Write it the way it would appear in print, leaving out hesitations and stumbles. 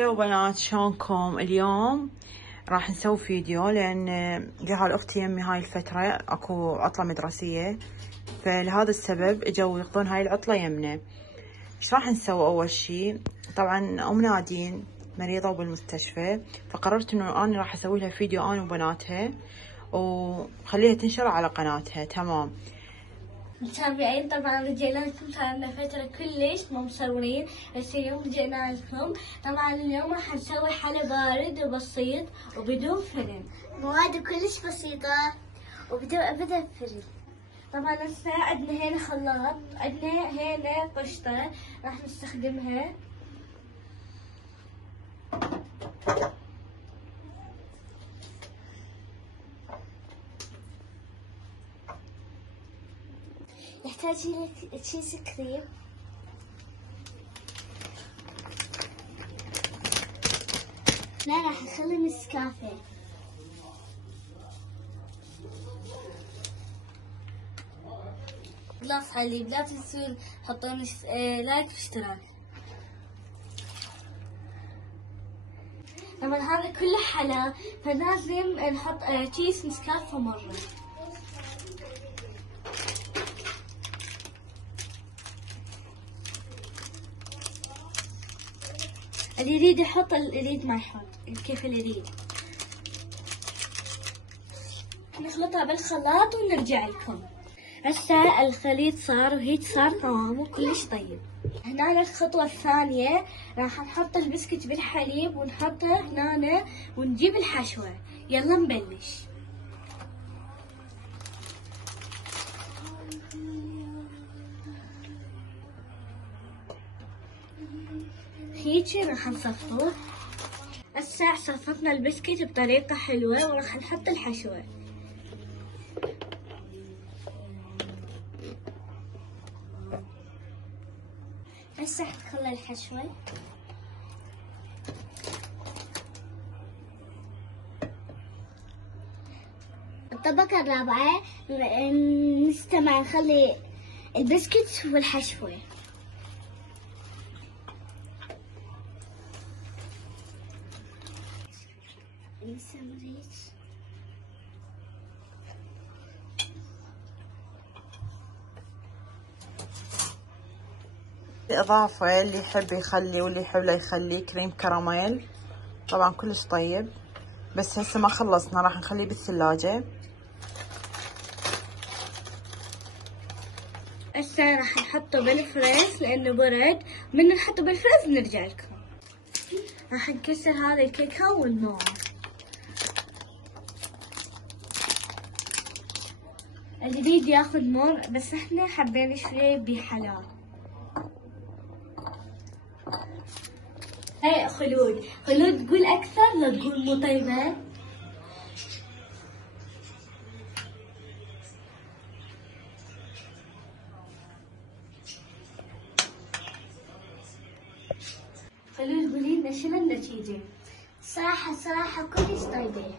وبنات شلونكم؟ اليوم راح نسوي فيديو لان قهر اختي يمي هاي الفترة اكو عطلة مدرسية، فلهذا السبب اجوا يقضون هاي العطلة يمنا. ايش راح نسوي؟ اول شي طبعا ام نادين مريضة وبالمستشفى، فقررت انه انا راح اسوي لها فيديو انا وبناتها وخليها تنشر على قناتها. تمام متابعين، طبعا رجعنا لكم. صار لنا فترة كلش مو مصورين، بس اليوم رجعنا لكم. طبعا اليوم راح نسوي حلا بارد وبسيط وبدون فرن. مواد كلش بسيطة وبدون أبدا فرن. طبعا هسه عندنا هنا خلاط، عندنا هنا قشطة راح نستخدمها. يحتاج لك تشيز كريم، لا راح نخلي نسكافيه، جلاس حليب. لا تنسون تحطون لايك واشتراك. طبعا هذا كله حلا، فلازم نحط كيس نسكافيه مرة. اللي يريد يحط، اللي يريد ما يحط، كيف اللي يريد. نخلطها بالخلاط ونرجع لكم. هسه الخليط صار وهيك صار قوامه كلش طيب. هنا الخطوة الثانية راح نحط البسكت بالحليب ونحطه هنا ونجيب الحشوة. يلا نبلش. هيجي راح نصفطه. هسه صفطنا البسكت بطريقة حلوة وراح نحط الحشوة. هسه حتخلى الحشوة. الطبقة الرابعة نستمع نخلي البسكت والحشوة. إضافة اللي يحب يخلي واللي يحب لا يخلي كريم كراميل، طبعا كلش طيب، بس هسه ما خلصنا راح نخليه بالثلاجة. هسه راح نحطه بالفريز لانه برد، من نحطه بالفريز نرجع لكم. راح نكسر هذا الكيكة والنوع. اللي يريد ياخذ مر، بس احنا حبينا شوية بحلال. هاي خلود تقول اكثر لا تقول مو طيبة. خلود قولي لنا شنو النتيجة؟ صراحة كلش طيبة.